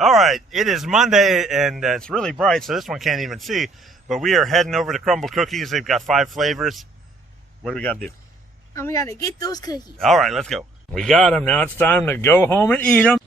All right, it is Monday, and it's really bright, so this one can't even see. But we are heading over to Crumbl Cookies. They've got 5 flavors. What do we got to do? We got to get those cookies. All right, let's go. We got them. Now it's time to go home and eat them.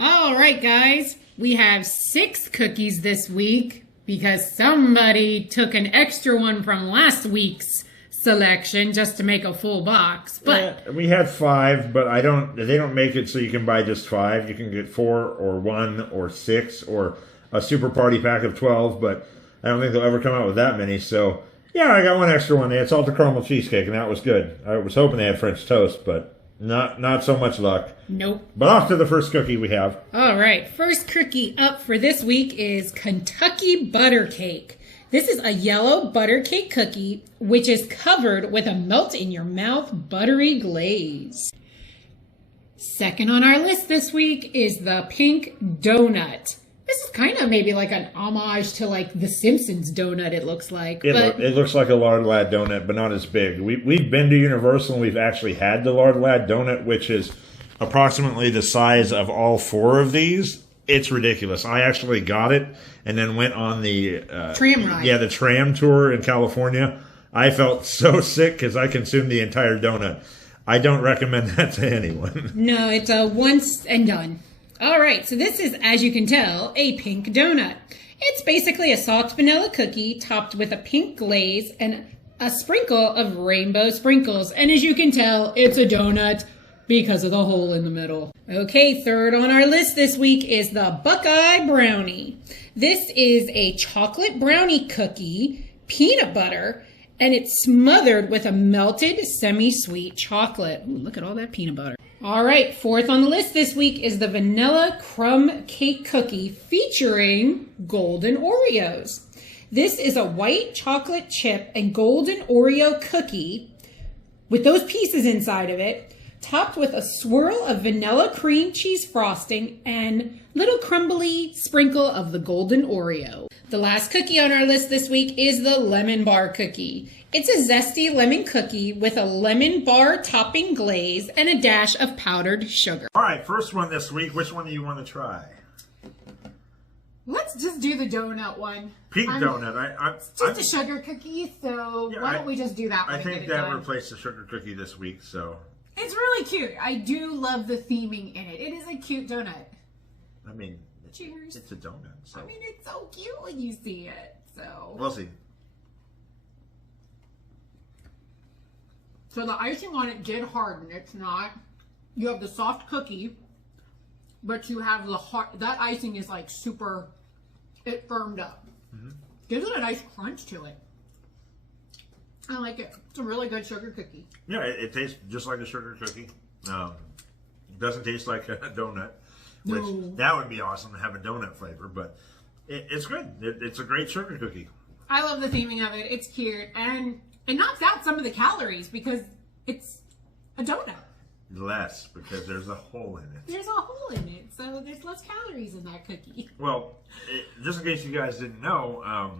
All right, guys. We have 6 cookies this week because somebody took an extra one from last week's selection just to make a full box. But yeah, we had 5, but they don't make it so you can buy just 5. You can get 4 or 1 or 6 or a super party pack of 12, but I don't think they'll ever come out with that many. So yeah, I got one extra one. It's salted caramel cheesecake, and that was good. I was hoping they had French toast, but not so much luck. Nope. But off to the first cookie we have. All right, first cookie up for this week is Kentucky Butter Cake. This is a yellow butter cake cookie, which is covered with a melt-in-your-mouth buttery glaze. Second on our list this week is the Pink Doughnut. This is kind of maybe like an homage to like the Simpsons donut, it looks like. It looks like a Lard Lad donut, but not as big. We've been to Universal and we've actually had the Lard Lad donut, which is approximately the size of all 4 of these. It's ridiculous. I actually got it and then went on the tram ride. Yeah, the tram tour in California. I felt so sick because I consumed the entire donut. I don't recommend that to anyone. No, it's a once and done. All right, so this is, as you can tell, a pink donut. It's basically a soft vanilla cookie topped with a pink glaze and a sprinkle of rainbow sprinkles. And as you can tell, it's a donut because of the hole in the middle. Okay, third on our list this week is the Buckeye Brownie. This is a chocolate brownie cookie, peanut butter, and it's smothered with a melted semi-sweet chocolate. Ooh, look at all that peanut butter. All right, fourth on the list this week is the Vanilla Crumb Cake Cookie featuring Golden Oreos. This is a white chocolate chip and Golden Oreo cookie with those pieces inside of it, topped with a swirl of vanilla cream cheese frosting and little crumbly sprinkle of the Golden Oreo. The last cookie on our list this week is the Lemon Bar Cookie. It's a zesty lemon cookie with a lemon bar topping glaze and a dash of powdered sugar. All right, first one this week. Which one do you want to try? Let's just do the donut one. Pink donut. It's just a sugar cookie, so yeah, why don't we just do that one? I think that replaced the sugar cookie this week, so. It's really cute. I do love the theming in it. It is a cute donut. I mean, cheers. It's a donut. So. I mean, it's so cute when you see it. So we'll see. So the icing on it did harden. It's not. You have the soft cookie, but you have the hard. That icing is like super. It firmed up. Mm-hmm. Gives it a nice crunch to it. I like it. It's a really good sugar cookie. Yeah, it tastes just like a sugar cookie. It doesn't taste like a donut, which that would be awesome to have a donut flavor, but it's good. It's a great sugar cookie. I love the theming of it. It's cute, and it knocks out some of the calories because it's a donut. Less, because there's a hole in it. There's a hole in it, so there's less calories in that cookie. Well, just in case you guys didn't know,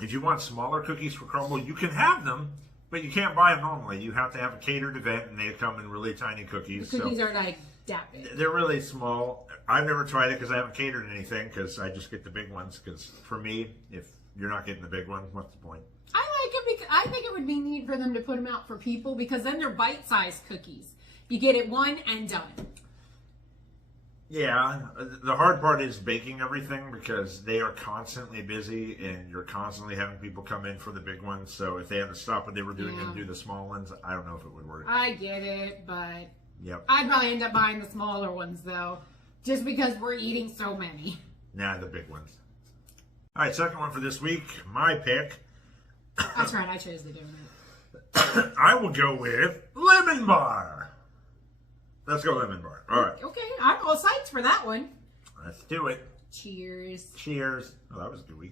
if you want smaller cookies for Crumbl, you can have them, but you can't buy them normally. You have to have a catered event, and they come in really tiny cookies. The cookies are like that big. They're really small. I've never tried it because I haven't catered anything, because I just get the big ones. Because for me, if you're not getting the big one, what's the point? I like it because I think it would be neat for them to put them out for people, because then they're bite-sized cookies. You get it one and done. Yeah, the hard part is baking everything, because they are constantly busy and you're constantly having people come in for the big ones. So if they had to stop what they were doing and do the small ones, I don't know if it would work. I get it, but yep. I'd probably end up buying the smaller ones though, just because we're eating so many. Nah, the big ones. All right, second one for this week, my pick. That's right, I chose the donut. I will go with Lemon Bar. Let's go Lemon Bar. All right. Okay, I'm all psyched for that one. Let's do it. Cheers. Cheers. Oh, that was gooey.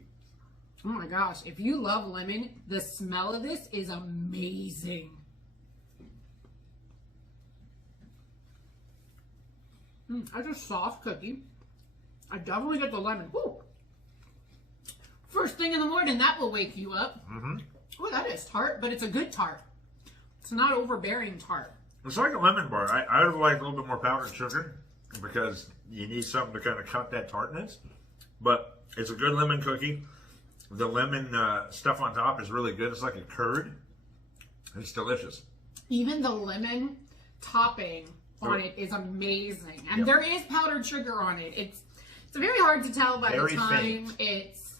Oh my gosh, if you love lemon, the smell of this is amazing. That's a soft cookie. I definitely get the lemon. Woo. First thing in the morning, that will wake you up. Mm-hmm. Oh, that is tart, but it's a good tart. It's not overbearing tart. It's like a Lemon Bar. I would have liked a little bit more powdered sugar, because you need something to kind of cut that tartness. But it's a good lemon cookie. The lemon stuff on top is really good. It's like a curd. It's delicious. Even the lemon topping on it is amazing. And there is powdered sugar on it. It's very hard to tell by Very the time faint. it's...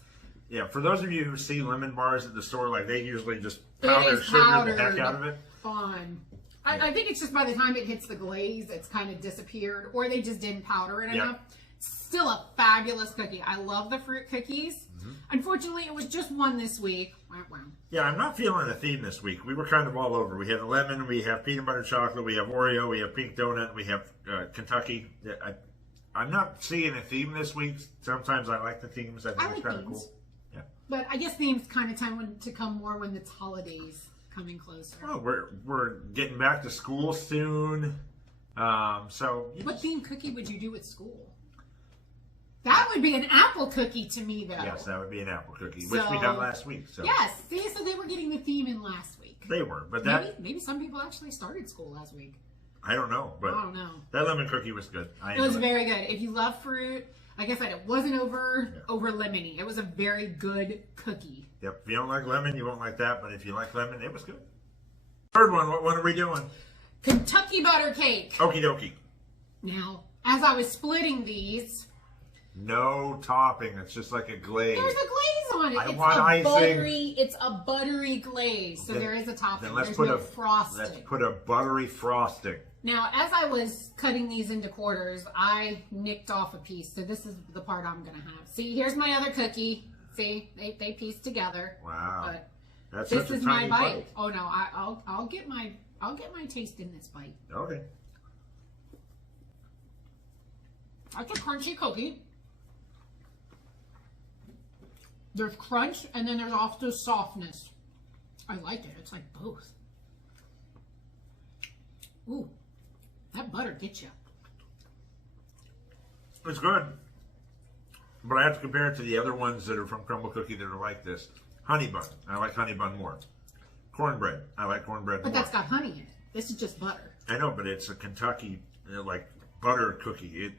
Yeah, for those of you who see lemon bars at the store, like they usually just powder sugar the heck out of it. On. I think it's just by the time it hits the glaze, it's kind of disappeared, or they just didn't powder it enough. Still a fabulous cookie. I love the fruit cookies. Unfortunately, it was just one this week. Wow. Yeah, I'm not feeling a theme this week. We were kind of all over. We have lemon, we have peanut butter chocolate, we have Oreo, we have pink donut, we have Kentucky. I'm not seeing a theme this week. Sometimes I like the themes. I think it's like kind of themes. cool. Yeah. But I guess themes kind of time to come more when it's holidays coming closer. Oh, we're getting back to school soon. So What theme cookie would you do at school? That would be an apple cookie to me, though. yes, that would be an apple cookie, which we had last week. So Yes, see, so they were getting the theme in last week. they were, but that Maybe some people actually started school last week. I don't know, but I don't know. that lemon cookie was good. It was very good. If you love fruit, like I said, it wasn't over lemony. It was a very good cookie. Yep. If you don't like lemon, you won't like that. But if you like lemon, it was good. Third one. What are we doing? Kentucky butter cake. Okie dokie. Now, as I was splitting these, No topping. It's just like a glaze. there's a glaze on it. I want icing. It's a buttery glaze, so Then- there is a topping. Then let's There's put no a frosting. Let's put a buttery frosting. Now, as I was cutting these into quarters, I nicked off a piece. So this is the part I'm going to have. See, here's my other cookie. See, they pieced together. Wow. But That's this such a is my tiny bite. Oh no, I'll get my taste in this bite. Okay. That's a crunchy cookie. There's crunch and then there's also softness. I like it. It's like both. Ooh, that butter gets you. It's good. But I have to compare it to the other ones that are from Crumbl Cookie that are like this. Honey bun. I like honey bun more. Cornbread. I like cornbread But more. that's got honey in it. This is just butter. I know, but it's a Kentucky like butter cookie. It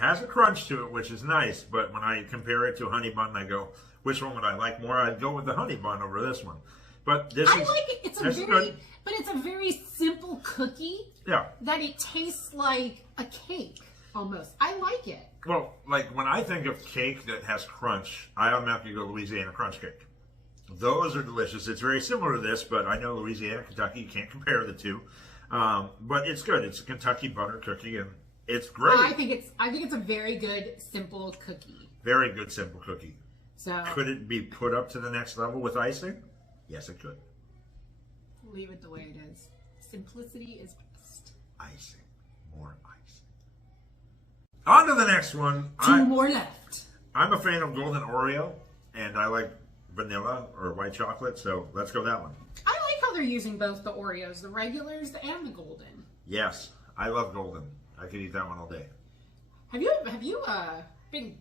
has a crunch to it, which is nice. But when I compare it to a honey bun, I go, which one would I like more? I'd go with the honey bun over this one. But this I is like it. It's a very simple cookie. Yeah. That it tastes like a cake almost. I like it. Well, like when I think of cake that has crunch, I automatically go Louisiana crunch cake. Those are delicious. It's very similar to this, but I know Louisiana, Kentucky, you can't compare the two. But it's good. It's a Kentucky butter cookie, and it's great. I think it's a very good simple cookie. Very good simple cookie. So Could it be put up to the next level with icing? Yes, it could. leave it the way it is. Simplicity is best. Icing. More icing. On to the next one. Two more left. I'm a fan of Golden Oreo, and I like vanilla or white chocolate, so let's go that one. I like how they're using both the Oreos, the regulars and the golden. Yes, I love golden. I could eat that one all day. Have you been?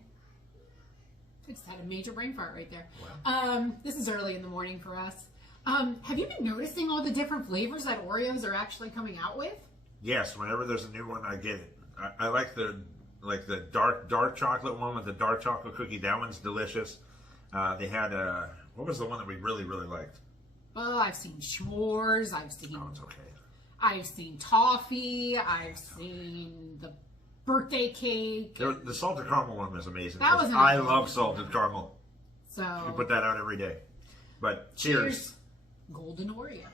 I just had a major brain fart right there. Wow. This is early in the morning for us. Have you been noticing all the different flavors that Oreos are actually coming out with? Yes, whenever there's a new one, I get it. I like the dark chocolate one with the dark chocolate cookie. That one's delicious. They had what was the one that we really liked? Oh, I've seen s'mores. Oh, it's okay. I've seen toffee. I've seen the birthday cake. The salted caramel one was amazing. That was I amazing. love salted caramel. So You put that out every day. But cheers. Golden Oreo.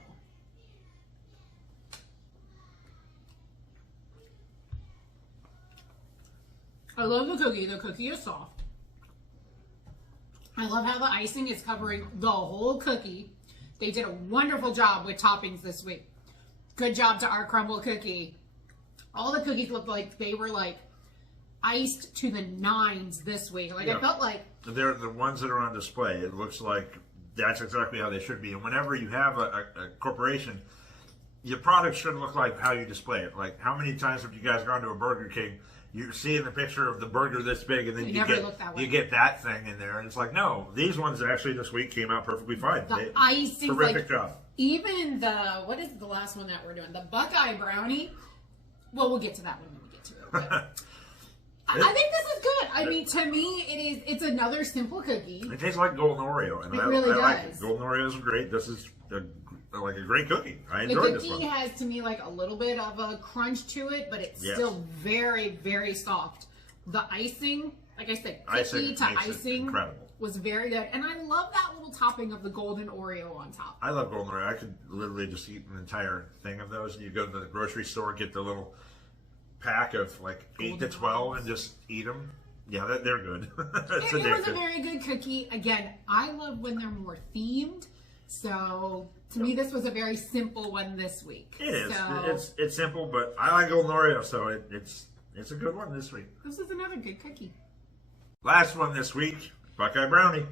I love the cookie. The cookie is soft. I love how the icing is covering the whole cookie. They did a wonderful job with toppings this week. Good job to our Crumbl cookie. All the cookies looked like they were like iced to the nines this week. Like Yeah. I felt like They're the ones that are on display. It looks like that's exactly how they should be. And whenever you have a corporation, your product should look like how you display it. Like, how many times have you guys gone to a Burger King? You see in the picture of the burger this big, and then They you never get look that way. you get that thing in there, and it's like, no, these ones actually this week came out perfectly fine. the icing, Terrific like job. even what is the last one that we're doing? The Buckeye Brownie. Well, we'll get to that one when we get to it. But I think this is good. I mean, to me, it's another simple cookie. It tastes like Golden Oreo, and It I really like it. does. Golden Oreos are great. This is like a great cookie. I The enjoyed this cookie one. has, to me, like a little bit of a crunch to it, but it's Yes. still very, very soft. The icing, like I said, Icing cookie to makes it icing incredible. was very good. And I love that little topping of the Golden Oreo on top. I love Golden Oreo. I could literally just eat an entire thing of those. You go to the grocery store, get the little pack of like 8 to 12 and just eat them. Yeah, they're good. It's It was a addictive. very good cookie. Again, I love when they're more themed. So to me, this was a very simple one this week. It is. So, It's simple, but I like Golden Oreo, so it's a good one this week. this is another good cookie. Last one this week, Buckeye Brownie.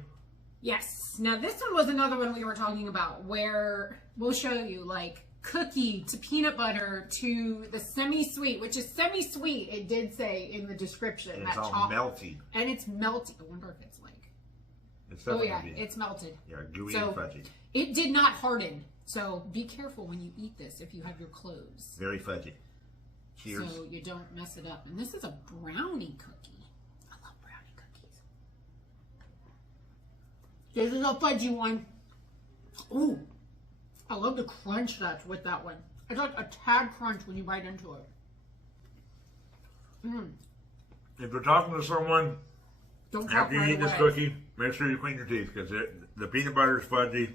Yes. Now this one was another one we were talking about where we'll show you like cookie to peanut butter to the semi-sweet, which is semi-sweet. It did say in the description It's that all melty. and it's melty. I wonder if it's like, It's oh definitely yeah, it's melted. gooey So- and fudgy. It did not harden. So be careful when you eat this if you have your clothes. Very fudgy. Cheers. So you don't mess it up. And this is a brownie cookie. I love brownie cookies. This is a fudgy one. Ooh. I love the crunch that's with that one. It's like a tad crunch when you bite into it. If you're talking to someone Don't talk after you right eat this away. cookie, make sure you clean your teeth because the peanut butter's fudgy,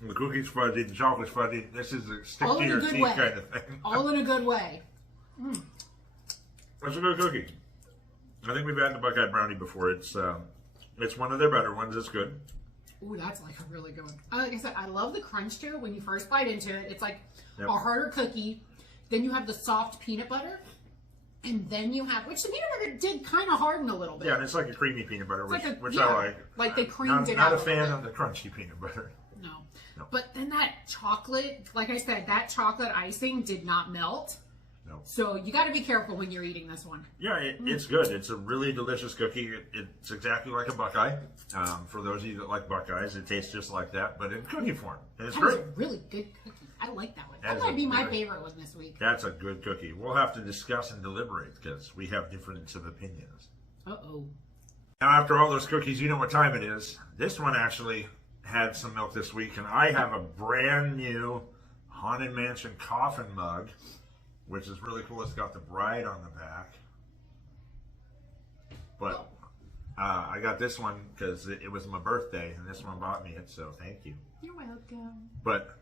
the cookie's fudgy, the chocolate's fudgy. This is a stick All to in a your good teeth way. kind of thing. All in a good way. It's a good cookie. I think we've had the Buckeye Brownie before. It's one of their better ones. It's good. Ooh, that's like a really good one. Like I said, I love the crunch to it when you first bite into it. It's like Yep. a harder cookie. Then you have the soft peanut butter. And then you have, which the peanut butter did kind of harden a little bit. Yeah, and it's like a creamy peanut butter, which, like a- which yeah, I like. like they creamed it Not out a a fan little of the crunchy peanut butter. No. No. But then that chocolate, like I said, that chocolate icing did not melt. No. So you got to be careful when you're eating this one. Yeah, it's good. It's a really delicious cookie. It's exactly like a Buckeye. For those of you that like Buckeyes, it tastes just like that, but in cookie form. And it's That was great. a really good cookie. I like that one. That That is might a be my really- favorite one this week. That's a good cookie. We'll have to discuss and deliberate because we have difference of opinions. Uh-oh. Now, after all those cookies, you know what time it is. This one actually had some milk this week, and I have a brand new Haunted Mansion coffin mug, which is really cool. It's got the bride on the back. But I got this one because it was my birthday, and this one bought me it, so thank you. You're welcome. But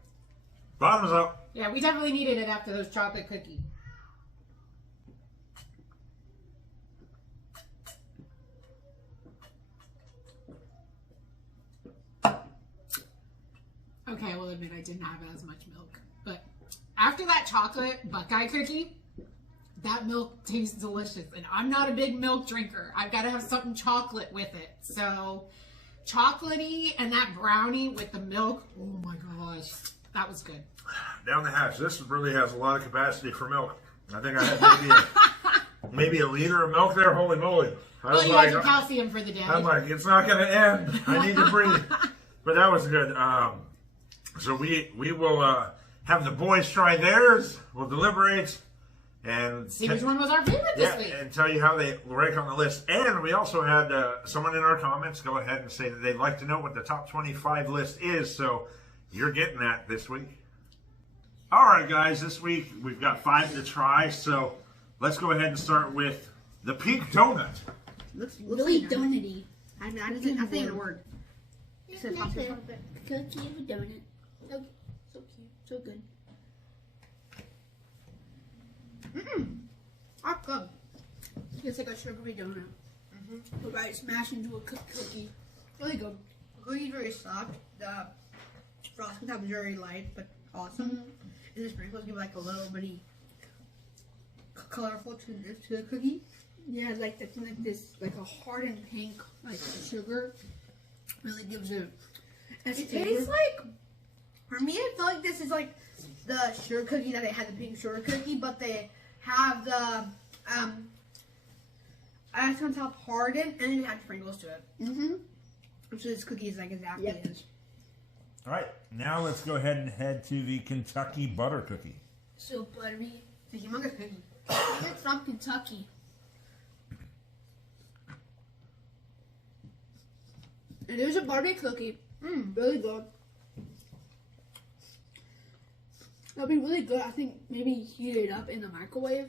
bottoms up. Yeah, we definitely needed it after those chocolate cookies. Okay, I will admit I didn't have as much milk. But after that chocolate Buckeye cookie, that milk tastes delicious. And I'm not a big milk drinker. I've got to have something chocolate with it. So, chocolatey and that brownie with the milk, oh my gosh, that was good. Down the hatch. This really has a lot of capacity for milk. I think I had maybe a liter of milk there. Holy moly. I Well, was you like, had your calcium for the day. I'm like, it's not going to end. I need to breathe. But that was good. So we will have the boys try theirs. We'll deliberate and See which one was our favorite this week. and tell you how they rank on the list. And we also had someone in our comments go ahead and say that they'd like to know what the top 25 list is. So you're getting that this week. All right, guys. This week we've got 5 to try. So let's go ahead and start with the pink donut. Looks really like donut-y. I think a word. It's a cookie of a donut. So cute. So good. That's good. It's like a sugary donut. But right, smashed into a cookie. Really good. The cookie's very soft. The frosting top is very light, but awesome. And the sprinkles give like a little bitty colorful to the cookie. Yeah, like the thing like this, like a hardened pink, like sugar. Really gives it. It tastes like. For me, I feel like this is like the sugar cookie that they had the pink sugar cookie, but they have the ice on top hardened, and then you add sprinkles to it. So this cookie is like exactly is. All right, now let's go ahead and head to the Kentucky butter cookie. So buttery. It's a humongous cookie. It's from Kentucky. And there's a buttery cookie. Really good. That'll be really good. I think maybe heat it up in the microwave.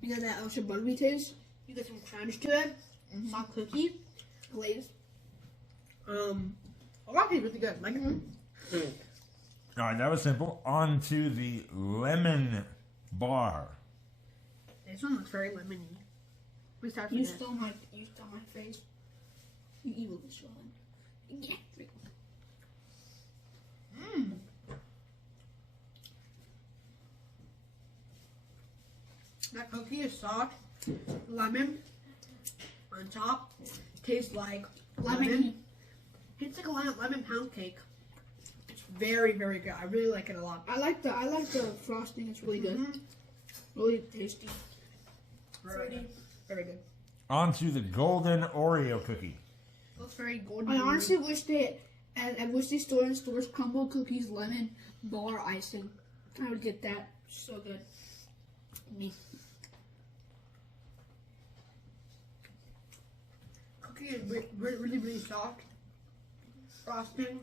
Because that extra buttery taste. You get some crunch to it. Soft cookie. Glaze. I like it really good. Like All right, that was simple. On to the lemon bar. This one looks very lemony. We start from You this. stole my face. You evil this one. Yeah. That cookie is soft. Lemon on top. Tastes like lemon. It's like a lemon pound cake. It's very, very good. I really like it a lot. I like the frosting. It's really good. Really tasty. Very, very good. On to the Golden Oreo cookie. Looks very golden. I honestly wish I wish they store in stores Crumbl Cookies lemon bar icing. I would get that. So good. Me. Cookie is really, really soft. Frosting.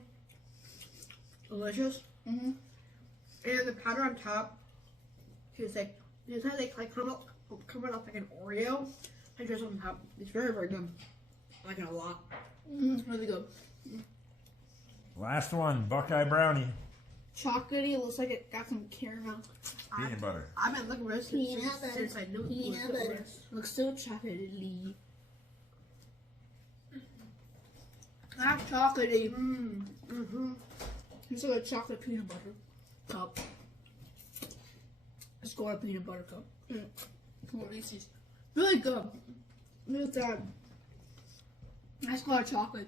Delicious. And the powder on top is like, it's like coming up like an Oreo. I just on top. It's very, very good. I like it a lot. Really good. Last one, Buckeye Brownie. Chocolatey. It looks like it got some caramel. Peanut butter. I've been looking for this since I knew it was Peanut butter. this. Looks so chocolatey. That's chocolatey. It's like a chocolate peanut butter cup. A score peanut butter cup. Really good. Really good. That's called chocolate.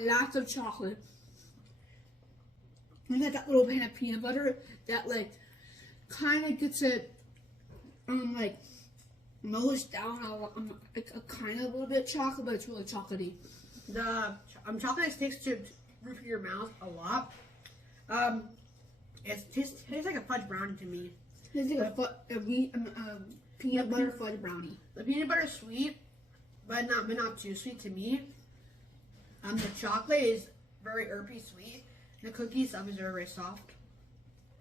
Lots of chocolate. You got that little bit of peanut butter that like kind of gets it like mellows down a kind of a little bit chocolate, but it's really chocolatey. The chocolate sticks to the roof of your mouth a lot. It tastes like a fudge brownie to me. It's like a peanut butter fudge brownie. The peanut butter is sweet, but not too sweet to me. The chocolate is very herby sweet. The cookie stuff is very, very soft.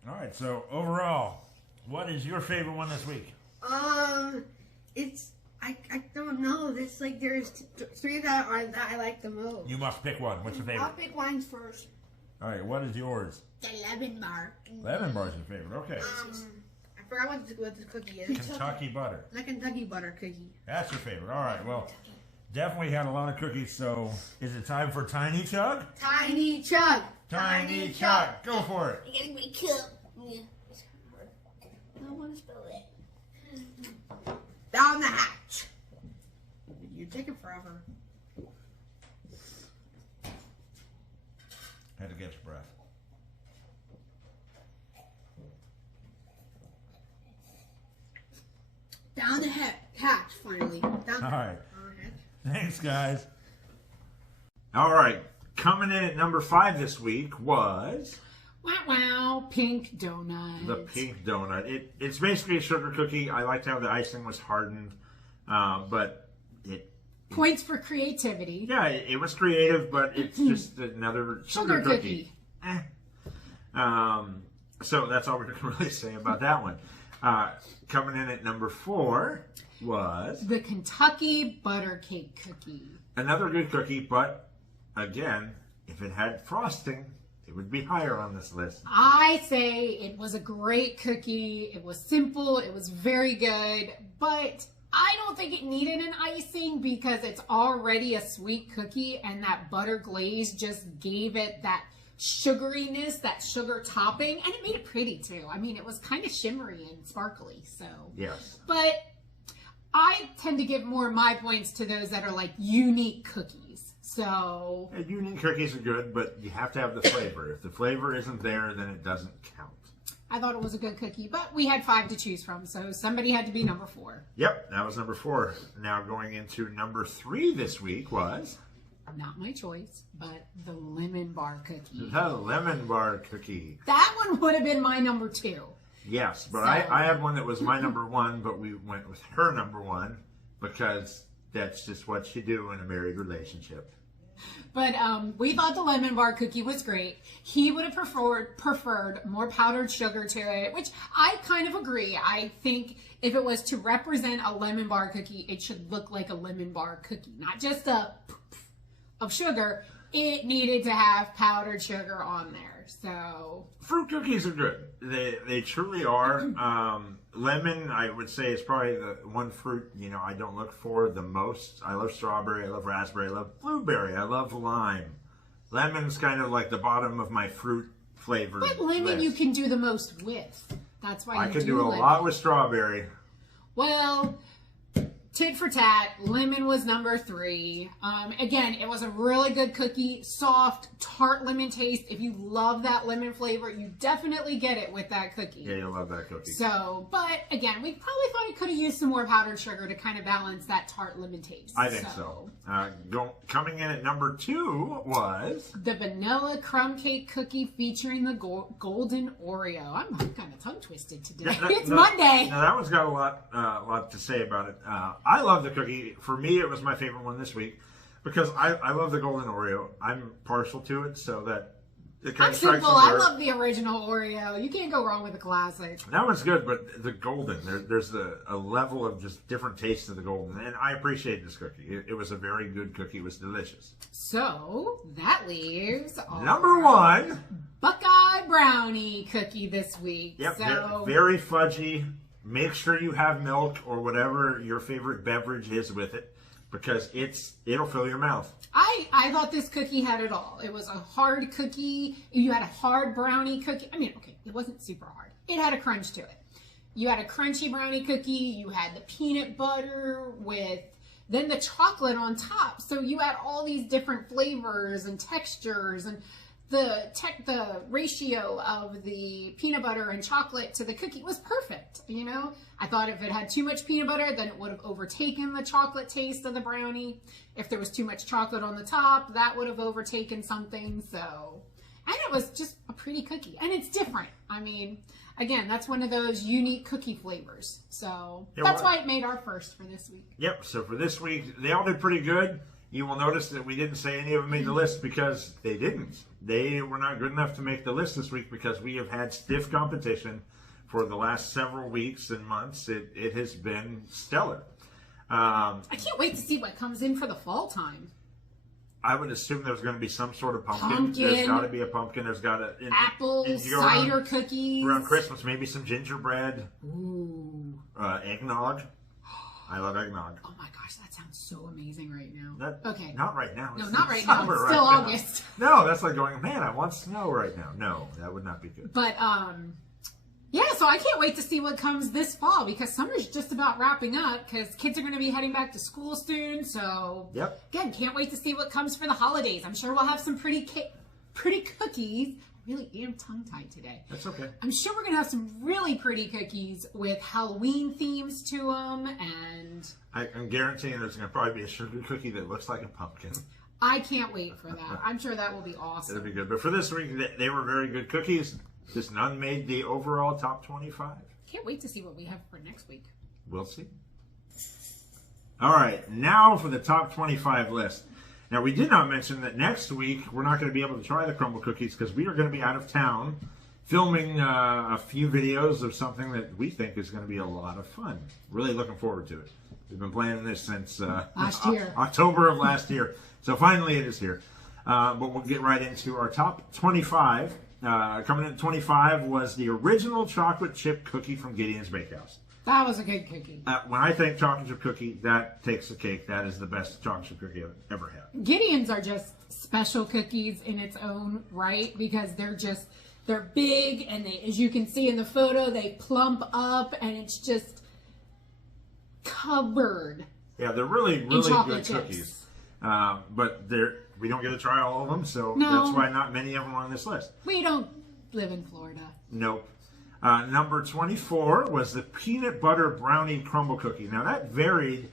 All right, so overall, what is your favorite one this week? It's I don't know. There's three that I like the most. You must pick one. What's your I'll favorite? pick wines first. All right, what is yours? The lemon bar. Lemon bar is your favorite. Okay. I forgot what the cookie is. Kentucky butter. The Kentucky butter cookie. That's your favorite. All right, well, definitely had a lot of cookies, so is it time for Tiny Chug? Tiny Chug. Tiny Chug. Go for it. I gotta make it up. Yeah. I don't want to spell it. Down the hatch. You're taking forever. Had to get your breath. Down the hatch, finally. Down the All right. hatch. Thanks, guys. All right. Coming in at number 5 this week was Wow, pink donut. the pink donut. It's basically a sugar cookie. I liked how the icing was hardened, but Points for creativity. it was creative, but it's just another sugar cookie. So that's all we can really say about that one. Coming in at number 4 was The Kentucky butter cake cookie. another good cookie, but again, if it had frosting, it would be higher on this list. I say it was a great cookie. It was simple. It was very good, but I don't think it needed an icing because it's already a sweet cookie, and that butter glaze just gave it that sugariness, that sugar topping, and it made it pretty too. I mean, it was kind of shimmery and sparkly, so. Yes. But I tend to give more of my points to those that are like unique cookies. So And unique cookies are good, but you have to have the flavor. If the flavor isn't there, then it doesn't count. I thought it was a good cookie, but we had 5 to choose from, so somebody had to be number 4. Yep, that was number 4. Now going into number 3 this week was Not my choice, but the lemon bar cookie. the lemon bar cookie. That one would have been my number 2. Yes, but So- I had one that was my number 1, but we went with her number 1 because That's just what you do in a married relationship. But we thought the lemon bar cookie was great. He would have preferred more powdered sugar to it, which I kind of agree. I think if it was to represent a lemon bar cookie, it should look like a lemon bar cookie, not just a of sugar. It needed to have powdered sugar on there. So fruit cookies are good. They truly are. Lemon, I would say, is probably the one fruit, I don't look for the most. I love strawberry, I love raspberry, I love blueberry, I love lime. Lemon's kind of like the bottom of my fruit flavor. But lemon list. You can do the most with. That's why I you can do a lemon. lot with strawberry. Well, tit for tat, lemon was number 3. Again, it was a really good cookie, soft, tart lemon taste. If you love that lemon flavor, you definitely get it with that cookie. Yeah, you'll love that cookie. So, but again, we probably thought it could have used some more powdered sugar to kind of balance that tart lemon taste. I think so. Coming in at number 2 was the vanilla crumb cake cookie featuring the golden Oreo. I'm kind of tongue twisted today. It's Monday. Now that one's got a lot to say about it. I love the cookie. For me, it was my favorite one this week because I love the Golden Oreo. I'm partial to it, so that it kind I'm of strikes simple. me I there. love the original Oreo. You can't go wrong with a classic. That one's good, but the Golden, there's a level of just different taste to the Golden, and I appreciate this cookie. It was a very good cookie. It was delicious. So that leaves our Number 1. Buckeye Brownie cookie this week. Yep, So very fudgy. Make sure you have milk or whatever your favorite beverage is with it, because it'll fill your mouth. I thought this cookie had it all. It was a hard cookie. You had a hard brownie cookie. I mean, okay, it wasn't super hard. It had a crunch to it. You had a crunchy brownie cookie. You had the peanut butter with then the chocolate on top. So you had all these different flavors and textures, and the ratio of the peanut butter and chocolate to the cookie was perfect. I thought if it had too much peanut butter, then it would have overtaken the chocolate taste of the brownie. If there was too much chocolate on the top, that would have overtaken something. So, and it was just a pretty cookie, and it's different. I mean, again, that's one of those unique cookie flavors. So that's why it made our first for this week. Yep. So for this week, they all did pretty good. You will notice that we didn't say any of them made the list because they didn't. They were not good enough to make the list this week because we have had stiff competition for the last several weeks and months. It has been stellar. I can't wait to see what comes in for the fall time. I would assume there's going to be some sort of pumpkin. There's got to be a pumpkin. There's got to apple cider cookies around Christmas. Maybe some gingerbread. Ooh, eggnog. I love eggnog. Oh my gosh, that sounds so amazing right now. Okay. Not right now. No, It's not right now. It's summer still right now. August. No, that's like going, man, I want snow right now. No, that would not be good. But yeah, so I can't wait to see what comes this fall because summer's just about wrapping up because kids are going to be heading back to school soon. So yep. Again, can't wait to see what comes for the holidays. I'm sure we'll have some pretty cookies. I really am tongue-tied today. That's okay. I'm sure we're going to have some really pretty cookies with Halloween themes to them. And I'm guaranteeing there's going to probably be a sugar cookie that looks like a pumpkin. I can't wait for that. I'm sure that will be awesome. It'll be good. But for this week, they were very good cookies. Just none made the overall top 25. Can't wait to see what we have for next week. We'll see. All right, now for the top 25 list. Now, we did not mention that next week we're not going to be able to try the Crumbl Cookies because we are going to be out of town filming a few videos of something that we think is going to be a lot of fun. Really looking forward to it. We've been planning this since last year. October of last year. So finally it is here. But we'll get right into our top 25. Coming in at 25 was the original chocolate chip cookie from Gideon's Bakehouse. That was a good cookie. When I think chocolate chip cookie, that takes the cake. That is the best chocolate chip cookie I've ever had. Gideon's are just special cookies in its own right because they're big and they, as you can see in the photo, they plump up and it's just covered. Yeah, they're really good chocolate cookies. But we don't get to try all of them, so No. that's why not many of them are on this list. We don't live in Florida. Nope. Number 24 was the peanut butter brownie crumble cookie. Now that varied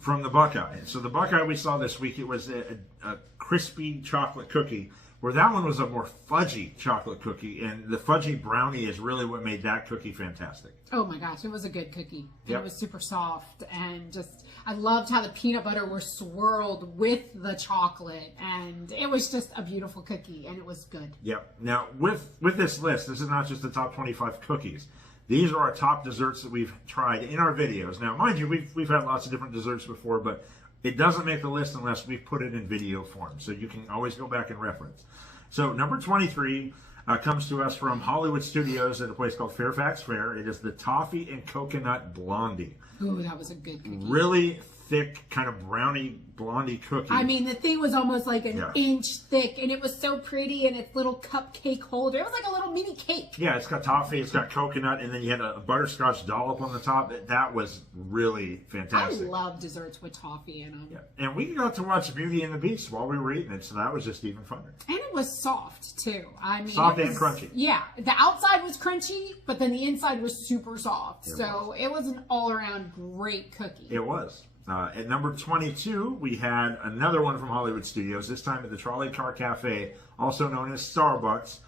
from the Buckeye. So the Buckeye we saw this week, it was a crispy chocolate cookie, where that one was a more fudgy chocolate cookie, and the fudgy brownie is really what made that cookie fantastic. Oh my gosh, it was a good cookie. Yep. It was super soft and just, I loved how the peanut butter was swirled with the chocolate, and it was just a beautiful cookie, and it was good. Yep. Now, with this list, this is not just the top 25 cookies. These are our top desserts that we've tried in our videos. Now, mind you, we've had lots of different desserts before, but it doesn't make the list unless we put it in video form. So you can always go back and reference. So number 23 comes to us from Hollywood Studios at a place called Fairfax Fair. It is the Toffee and Coconut Blondie. Ooh, that was a good cookie. Really thick, kind of brownie blondie cookie. I mean, the thing was almost like an Yeah. inch thick, and it was so pretty, and its little cupcake holder. It was like a little mini cake. Yeah, it's got toffee, it's got coconut, and then you had a butterscotch dollop on the top. That was really I fantastic. love desserts with toffee in them. Yeah. And we got to watch Beauty and the Beast while we were eating it, so that was just even funner. And it was soft, too. I mean, Soft it and was- crunchy. Yeah, the outside was crunchy, but then the inside was super soft. So it was an all-around great cookie. It was. At number 22, we had another one from Hollywood Studios, this time at the Trolley Car Cafe, also known as Starbucks.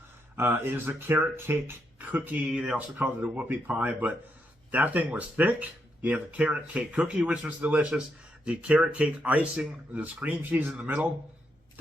It is a carrot cake cookie. They also called it a whoopie pie, but that thing was thick. You have the carrot cake cookie, which was delicious. The carrot cake icing, the cream cheese in the middle.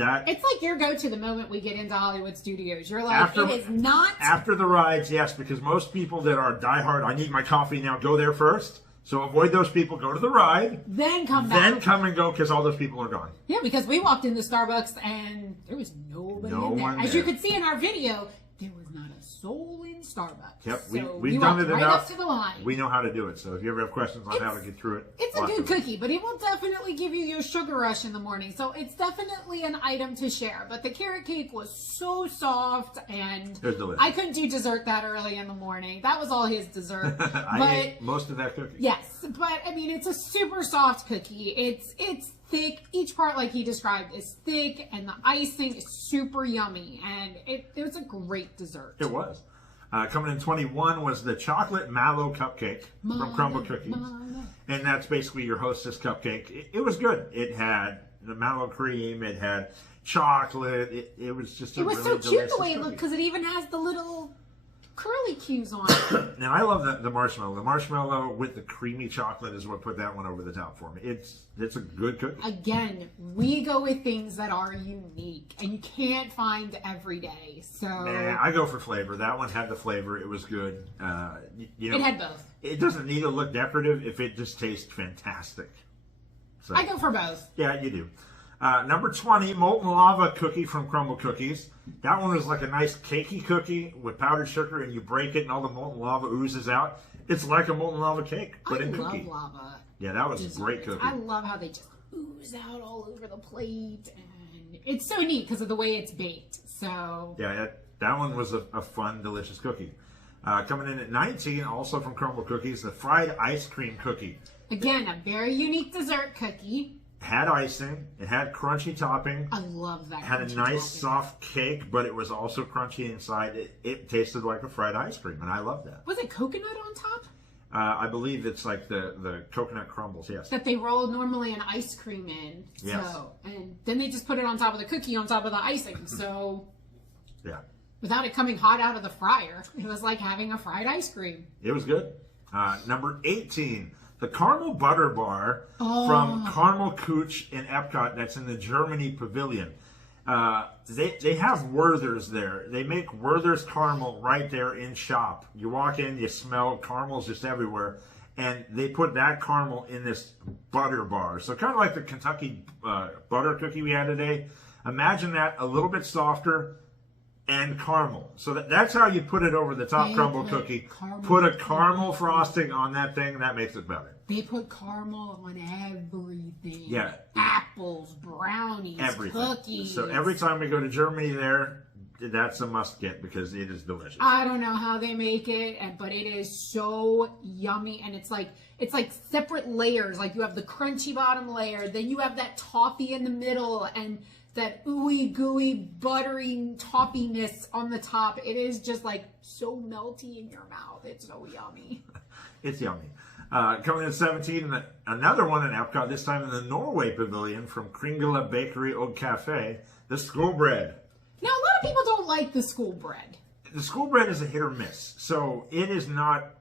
It's like your go-to the moment we get into Hollywood Studios. You're like, it is not. After the rides, yes, because most people that are diehard, I need my coffee now, go there first. So avoid those people, go to the ride, Then come back. then come and go because all those people are gone. Yeah, because we walked into Starbucks and there was nobody No in there. one As there. you could see in our video, there was not a soul in Starbucks. Yep, So we've you done walked it right enough. up to the line. We know how to do it. So if you ever have questions on how to get through it, It's a lots good of it. cookie, but it will definitely give you your sugar rush in the morning. So it's definitely an item to share. But the carrot cake was so soft, and It was delicious. I couldn't do dessert that early in the morning. That was all his dessert. I ate most of that cookie. Yes, but I mean, it's a super soft cookie. It's thick. Each part, like he described, is thick, and the icing is super yummy, and it was a great dessert. It was. Coming in 21 was the chocolate mallow cupcake from Crumbl Cookies. And that's basically your Hostess cupcake. It was good. It had the mallow cream. It had chocolate. It was just a It was really so cute delicious the way it cookie. looked, because it even has the little curly cues on it. And I love the marshmallow. The marshmallow with the creamy chocolate is what put that one over the top for me. It's a good cookie. Again, we go with things that are unique, and you can't find every day. So Nah, I go for flavor. That one had the flavor. It was good. You know, it had both. It doesn't need to look decorative if it just tastes fantastic. So, I go for both. yeah, you do. Number 20, molten lava cookie from Crumbl Cookies. That one was like a nice cakey cookie with powdered sugar, and you break it, and all the molten lava oozes out. It's like a molten lava cake, but I in love cookie. lava. Yeah, that was a desserts. great cookie. I love how they just ooze out all over the plate, and it's so neat because of the way it's baked. So Yeah, that one was a fun, delicious cookie. Coming in at 19, also from Crumbl Cookies, the fried ice cream cookie. again, a very unique dessert cookie. Had icing, it had crunchy topping, I love that. had a crunchy nice topping. soft cake, but it was also crunchy inside. It tasted like a fried ice cream, and I love that. Was it coconut on top? I believe it's like the coconut crumbles, yes. That they roll normally an ice cream in. Yes. So, and then they just put it on top of the cookie on top of the icing. So Yeah, without it coming hot out of the fryer, it was like having a fried ice cream. it was good. Number 18, the caramel butter bar Oh. from Crumbl Cookies in Epcot. That's in the Germany Pavilion. They have Werther's there. They make Werther's caramel right there in shop. You walk in, you smell caramels just everywhere, and they put that caramel in this butter bar. So kind of like the Kentucky butter cookie we had today. Imagine that a little bit softer and caramel. So that's how you put it over the top They Crumbl put cookie. caramel Put a caramel frosting on that thing. That makes it better. They put caramel on everything. Yeah. Apples, brownies, Everything. cookies. So every time we go to Germany there, that's a must get because it is delicious. I don't know how they make it, but it is so yummy, and it's like separate layers. Like you have the crunchy bottom layer, then you have that toffee in the middle, and that ooey gooey buttery toffeeness on the top. It is just like so melty in your mouth. It's so yummy. It's yummy. Coming in at 17, another one in Epcot, this time in the Norway Pavilion from Crumbl Bakery og Cafe, the school bread. Now a lot of people don't like the school bread. The school bread is a hit or miss. So it is not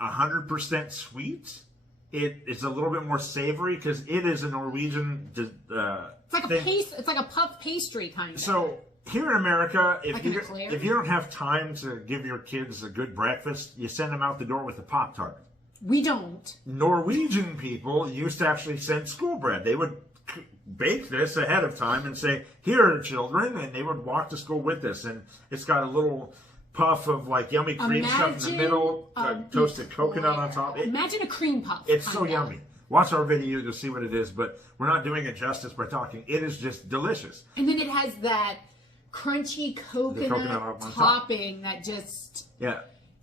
100% sweet, it's a little bit more savory because it is a Norwegian. It's like a It's like a puff pastry kind of. So here in America, Like an eclair? if you don't have time to give your kids a good breakfast, you send them out the door with a Pop-Tart. We don't. Norwegian people used to actually send school bread. They would bake this ahead of time and say, "Here, children," and they would walk to school with this. And it's got a little puff of like yummy cream stuff in the middle, toasted coconut on top. Imagine a cream puff. It's so yummy. Watch our video to see what it is, but we're not doing it justice by talking. It is just delicious. And then it has that crunchy coconut on top. topping that just... Yeah.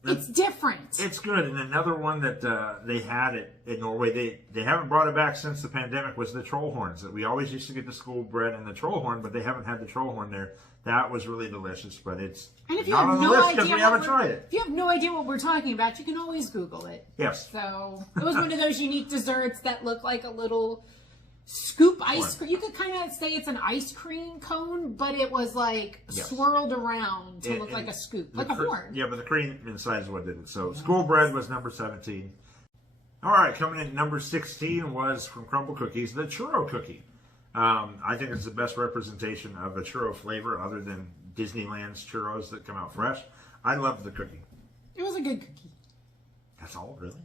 It's different. It's good. And another one that they had in Norway, they haven't brought it back since the pandemic, was the troll horns. That we always used to get the school bread and the troll horn, but they haven't had the troll horn there. That was really delicious, but it's And if you not have on the no list idea because we haven't tried it. If you have no idea what we're talking about, you can always Google it. Yes. So it was one of those unique desserts that looked like a little scoop ice cream. You could kind of say it's an ice cream cone, but it was like swirled around to look like a scoop, like a horn. Yeah, but the cream inside is what did it. So school bread was number 17. All right, coming in at number 16 was from Crumbl Cookies, the churro cookie. I think it's the best representation of a churro flavor other than Disneyland's churros that come out fresh. I love the cookie. It was a good cookie. That's all, really?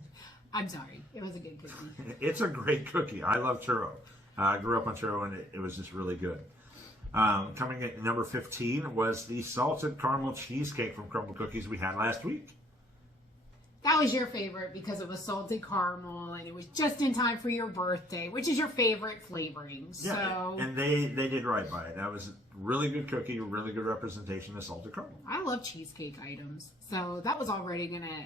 I'm sorry. It was a good cookie. It's a great cookie. I love churro. I grew up on churro, and it was just really good. Coming in at number 15 was the salted caramel cheesecake from Crumbl Cookies we had last week. That was your favorite because it was salted caramel and it was just in time for your birthday, which is your favorite flavoring. Yeah, So and they did right by it. That was a really good cookie, a really good representation of salted caramel. I love cheesecake items. So that was already going to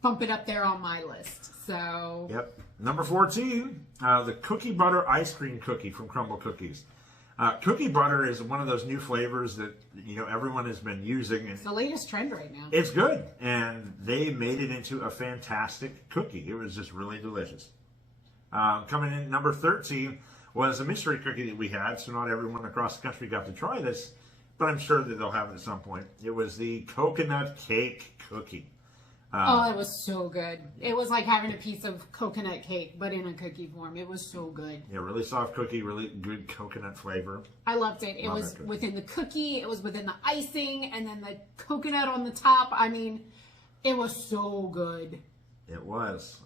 bump it up there on my list. So Yep. Number 14, the cookie butter ice cream cookie from Crumbl Cookies. Cookie butter is one of those new flavors that everyone has been using, and it's the latest trend right now. it's good. And they made it into a fantastic cookie. It was just really delicious. Coming in at number 13 was a mystery cookie that we had, so not everyone across the country got to try this, but I'm sure that they'll have it at some point. It was the coconut cake cookie. Oh, it was so good. It was like having a piece of coconut cake, but in a cookie form. It was so good. Yeah, really soft cookie, really good coconut flavor. I loved it. It Love was that cookie. within the cookie, it was within the icing, and then the coconut on the top. I mean, it was so good. It was.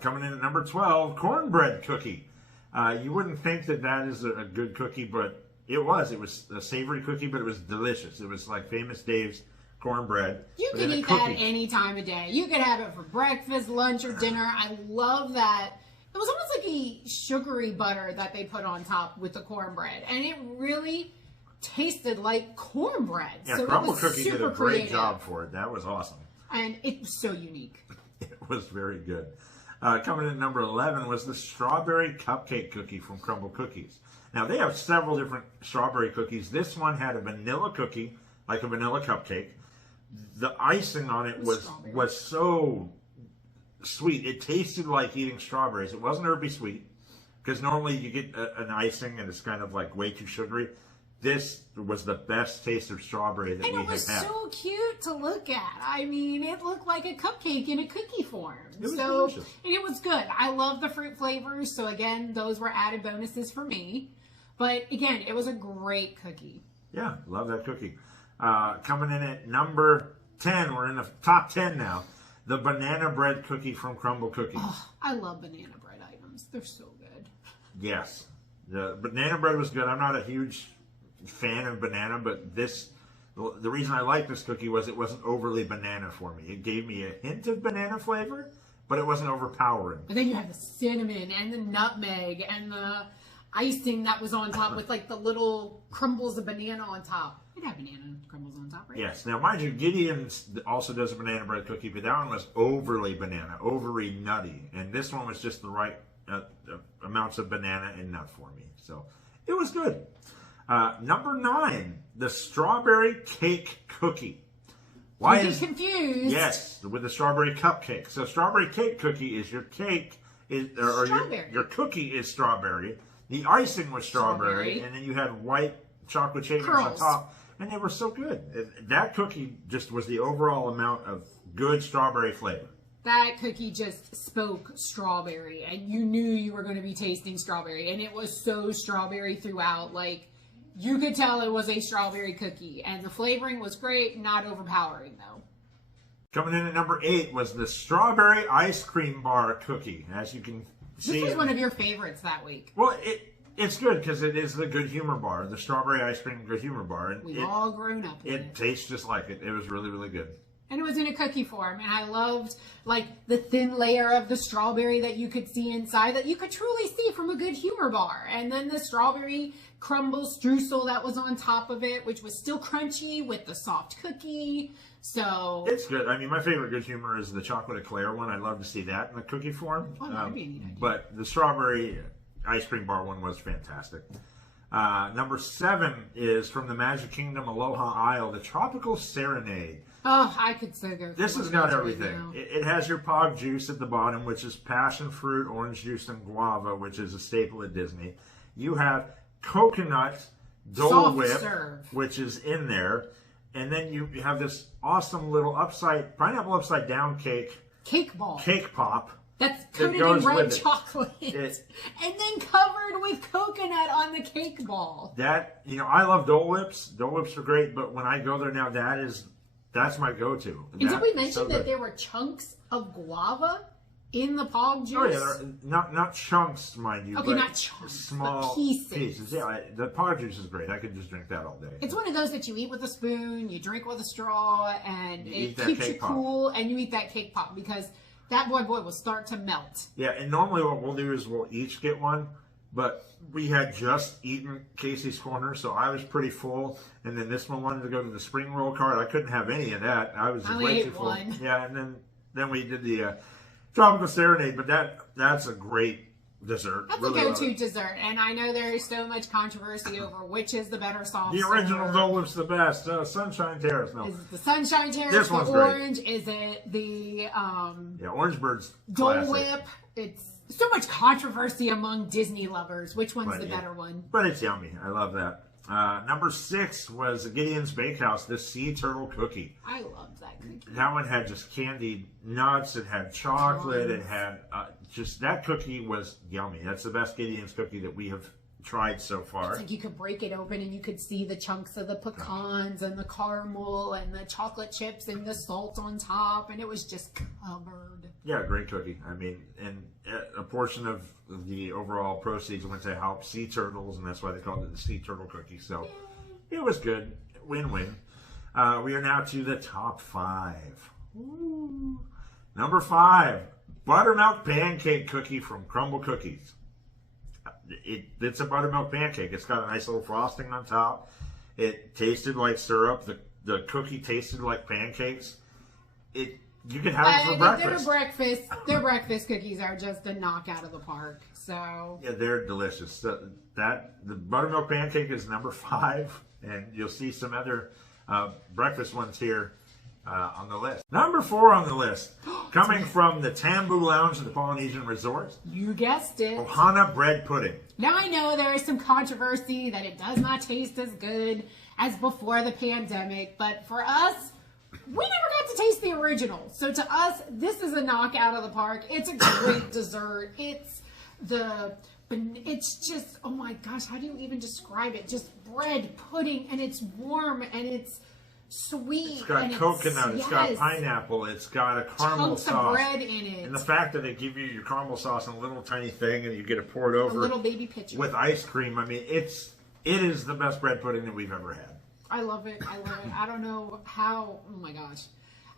Coming in at number 12, cornbread cookie. You wouldn't think that is a good cookie, but it was. It was a savory cookie, but it was delicious. It was like Famous Dave's cornbread. You but can in a eat that cookie. any time of day. You could have it for breakfast, lunch, or dinner. I love that. It was almost like a sugary butter that they put on top with the cornbread, and it really tasted like cornbread. Yeah, So it Crumbl was Cookie did super a great creative. job for it. That was awesome. And it was so unique. It was very good. Coming in at number 11 was the strawberry cupcake cookie from Crumbl Cookies. Now, they have several different strawberry cookies. This one had a vanilla cookie, like a vanilla cupcake. The icing on it was so sweet. It tasted like eating strawberries. It wasn't herby sweet, because normally you get an icing and it's kind of like way too sugary. This was the best taste of strawberry that And we it was have had. so cute to look at. I mean, it looked like a cupcake in a cookie form. It was so, delicious. and it was good. I love the fruit flavors. So again, those were added bonuses for me. But again, it was a great cookie. Yeah, love that cookie. Coming in at number 10, we're in the top 10 now. The banana bread cookie from Crumbl Cookies. Oh, I love banana bread items. They're so good. Yes, the banana bread was good. I'm not a huge fan of banana, but the reason I liked this cookie was it wasn't overly banana for me. It gave me a hint of banana flavor, but it wasn't overpowering. And then you have the cinnamon and the nutmeg and the icing that was on top with like the little crumbles of banana on top. It had banana crumbles on top, right? Yes. Now, mind you, Gideon also does a banana bread cookie, but that one was overly banana, overly nutty. And this one was just the right amounts of banana and nut for me. So it was good. Number 9, the strawberry cake cookie. Why Don't is get confused. Yes, with the strawberry cupcake. So strawberry cake cookie is your cake or Strawberry. your cookie is strawberry. The icing was strawberry, and then you had white chocolate shavings on Curls. top, and they were so good. That cookie just was the overall amount of good strawberry flavor. That cookie just spoke strawberry, and you knew you were going to be tasting strawberry, and it was so strawberry throughout. Like, you could tell it was a strawberry cookie, and the flavoring was great, not overpowering though. Coming in at number 8 was the strawberry ice cream bar cookie. As you can see, This was one of your favorites that week. well, it's good because it is the Good Humor bar, the strawberry ice cream Good Humor bar, and We've all grown up with it it. tastes just like it. It was really, really good. And it was in a cookie form, and I loved like the thin layer of the strawberry that you could see inside, that you could truly see from a Good Humor bar, and then the strawberry crumble streusel that was on top of it, which was still crunchy with the soft cookie. So It's good. I mean, my favorite Good Humor is the chocolate eclair one. I'd love to see that in the cookie form. Oh, that'd be a neat idea. But the strawberry ice cream bar one was fantastic. Number 7 is from the Magic Kingdom Aloha Isle, the Tropical Serenade. oh, I could so go. This through has got those right everything. now. It has your pog juice at the bottom, which is passion fruit, orange juice, and guava, which is a staple at Disney. You have coconut Dole Soft Whip, serve. which is in there. And then you have this awesome little pineapple upside down cake pop. That's coated goes in red with it. chocolate, and then covered with coconut on the cake ball. That, I love Dole Whips. Dole Whips are great, but when I go there now, that's my go-to. And did we mention so that good. there were chunks of guava in the pog juice? Oh yeah, they're not chunks, mind you. Okay, but not chunks, small but pieces. Yeah, the pog juice is great. I could just drink that all day. It's one of those that you eat with a spoon, you drink with a straw, and You it eat that keeps you cake pop. cool, and you eat that cake pop because that boy will start to melt. Yeah, and normally what we'll do is we'll each get one, but we had just eaten Casey's Corner, so I was pretty full. And then this one wanted to go to the spring roll cart. I couldn't have any of that. I was I just only way ate too full. one. Yeah, and then we did the Tropical Serenade, but that's a great dessert. That's Really a love go-to it. dessert, and I know there is so much controversy over which is the better soft The original serve. Dole Whip's the best. Sunshine Terrace, no. Is it the Sunshine Terrace, This the one's great. orange? Is it the Yeah, Orange Bird's Dole classic. Whip? It's so much controversy among Disney lovers. Which one's But, the yeah. better one? But it's yummy. I love that. Number 6 was Gideon's Bakehouse, the Sea Turtle Cookie. I loved that cookie. That one had just candied nuts. It had chocolate. It had that cookie was yummy. That's the best Gideon's cookie that we have tried so far. It's like you could break it open and you could see the chunks of the pecans and the caramel and the chocolate chips and the salt on top, and it was just covered. Yeah, great cookie. I mean, and a portion of the overall proceeds went to help sea turtles, and that's why they called it the Sea Turtle Cookie. So it was good. Win-win. We are now to the top 5. Ooh. Number 5, buttermilk pancake cookie from Crumbl Cookies. It's a buttermilk pancake. It's got a nice little frosting on top. It tasted like syrup. The cookie tasted like pancakes. You can have it for breakfast. Their breakfast cookies are just a knockout of the park. So Yeah, they're delicious. The buttermilk pancake is number 5, and you'll see some other breakfast ones here on the list. Number 4 on the list, coming from the Tambu Lounge at the Polynesian Resort, you guessed it. Ohana bread pudding. Now I know there is some controversy that it does not taste as good as before the pandemic, but for us, we never got to taste the original. So to us, this is a knockout of the park. It's a great dessert. It's just, oh my gosh, how do you even describe it? Just bread pudding, and it's warm, and it's sweet. It's got and coconut, it's got yes, pineapple, it's got a caramel chunks sauce. of bread in it. And the fact that they give you your caramel sauce in a little tiny thing and you get it poured a over little baby pitcher. with ice cream. I mean, it is the best bread pudding that we've ever had. I love it. I love it. I don't know how, oh my gosh.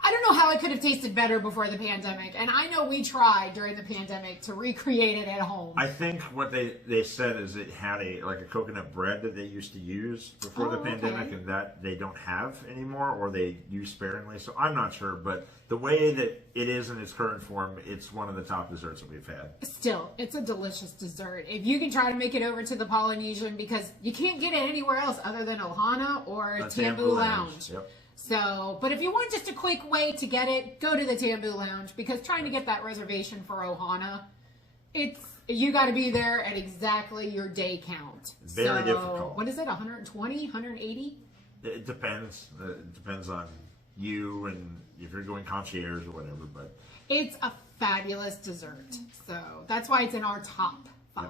I don't know how it could have tasted better before the pandemic. And I know we tried during the pandemic to recreate it at home. I think what they said is it had a coconut bread that they used to use before the pandemic, okay. and that they don't have anymore, or they use sparingly. So I'm not sure, but the way that it is in its current form, it's one of the top desserts that we've had. Still, it's a delicious dessert. If you can try to make it over to the Polynesian, because you can't get it anywhere else other than Ohana or Tambu Lounge. Yep. So, but if you want just a quick way to get it, go to the Tambu Lounge, because trying to get that reservation for Ohana, you got to be there at exactly your day count. Very difficult. What is it, 120, 180? It depends. It depends on you and if you're going concierge or whatever. But It's a fabulous dessert. So that's why it's in our top 5.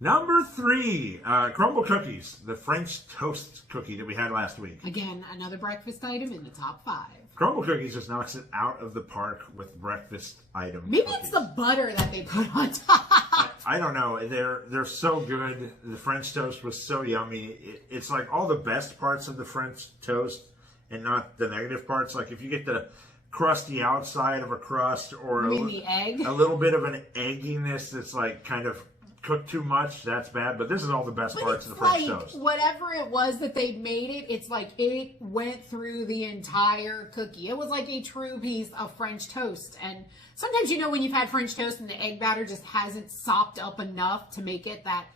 number 3, Crumbl Cookies, the French toast cookie that we had last week. Again, another breakfast item in the top 5. Crumbl Cookies just knocks it out of the park with breakfast item. Maybe cookies. it's the butter that they put on top. I don't know. They're so good. The French toast was so yummy. It's like all the best parts of the French toast and not the negative parts. Like if you get the crusty outside of a crust or You mean the egg? a little bit of an egginess that's like kind of cooked too much, that's bad. But this is all the best parts of the French toast. Whatever it was that they made it, it's like it went through the entire cookie. It was like a true piece of French toast. And sometimes, you know, when you've had French toast and the egg batter just hasn't sopped up enough to make it that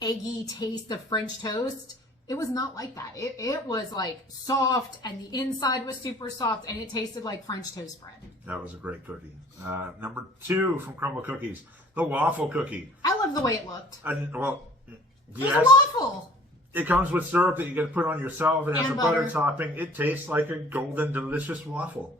eggy taste of French toast, it was not like that. It was like soft and the inside was super soft and it tasted like French toast bread. That was a great cookie. Number 2 from Crumbl Cookies, the waffle cookie. I love the way it looked. Well, It's yes. a waffle. It comes with syrup that you can put on yourself. It has And a butter butter. topping. It tastes like a golden, delicious waffle.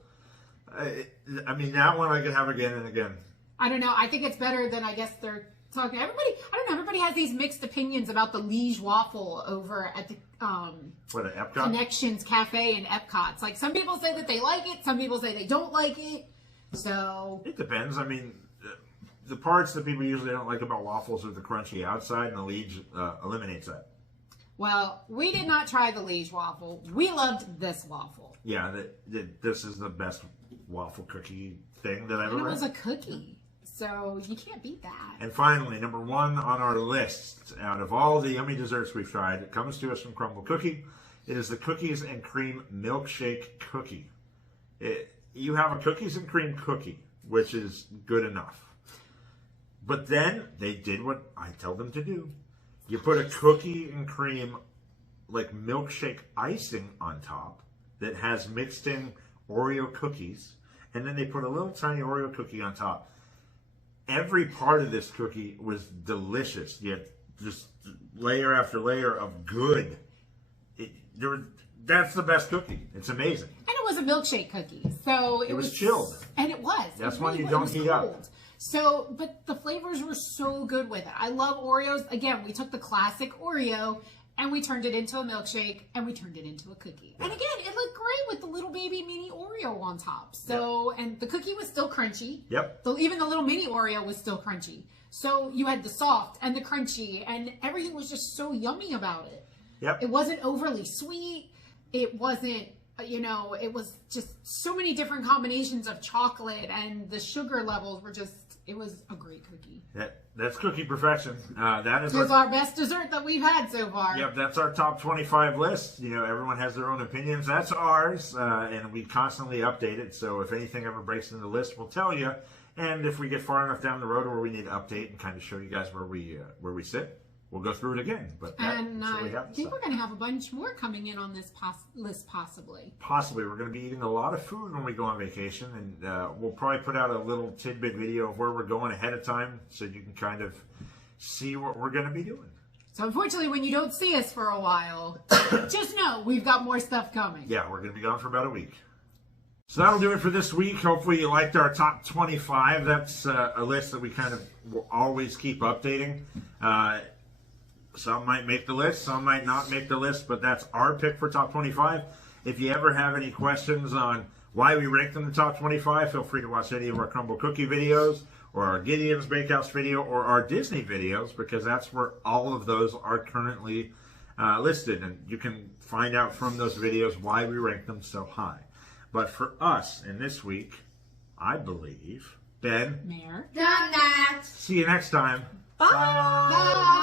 I mean, that one I could have again and again. I don't know. I think it's better than I guess they're talking. Everybody, I don't know. Everybody has these mixed opinions about the Liege waffle over at the What, an Epcot? Connections Cafe in Epcot. It's like some people say that they like it, some people say they don't like it. So It depends. I mean, the parts that people usually don't like about waffles are the crunchy outside, and the Liege eliminates that. well, we did not try the Liege waffle. We loved this waffle. Yeah, this is the best waffle cookie thing that I've And it ever was had. a cookie. So you can't beat that. And finally, number 1 on our list, out of all the yummy desserts we've tried, it comes to us from Crumbl Cookie. It is the cookies and cream milkshake cookie. You have a cookies and cream cookie, which is good enough. But then they did what I tell them to do. You put a cookie and cream, like milkshake icing on top that has mixed in Oreo cookies, and then they put a little tiny Oreo cookie on top. Every part of this cookie was delicious, yet just layer after layer of good. That's the best cookie. It's amazing. And it was a milkshake cookie. So it was chilled. And it was. That's It one really you was. don't It was heat up. cold. So, but the flavors were so good with it. I love Oreos. Again, we took the classic Oreo and we turned it into a milkshake and we turned it into a cookie. And again, it looked great with the little baby mini Oreo on top. So, and the cookie was still crunchy. Yep. Even the little mini Oreo was still crunchy. So you had the soft and the crunchy and everything was just so yummy about it. Yep. It wasn't overly sweet. It wasn't, it was just so many different combinations of chocolate and the sugar levels were just, it was a great cookie. That's cookie perfection. That is It was our best dessert that we've had so far. Yep, that's our top 25 list. You know, everyone has their own opinions. That's ours, and we constantly update it. So if anything ever breaks into the list, we'll tell you. And if we get far enough down the road where we need to update and kind of show you guys where we sit, we'll go through it again. But And that's what we I have. think we're going to have a bunch more coming in on this list possibly. Possibly, we're going to be eating a lot of food when we go on vacation, and we'll probably put out a little tidbit video of where we're going ahead of time, so you can kind of see what we're going to be doing. So unfortunately, when you don't see us for a while, just know we've got more stuff coming. Yeah, we're going to be gone for about a week. So that'll do it for this week. Hopefully you liked our top 25. That's a list that we kind of will always keep updating. Some might make the list, some might not make the list, but that's our pick for top 25. If you ever have any questions on why we ranked them in the top 25, feel free to watch any of our Crumbl Cookie videos, or our Gideon's Bakehouse video, or our Disney videos, because that's where all of those are currently listed. And you can find out from those videos why we rank them so high. But for us, in this week, I believe, Ben, Mayor. Doughnut. see you next time. Bye. Bye.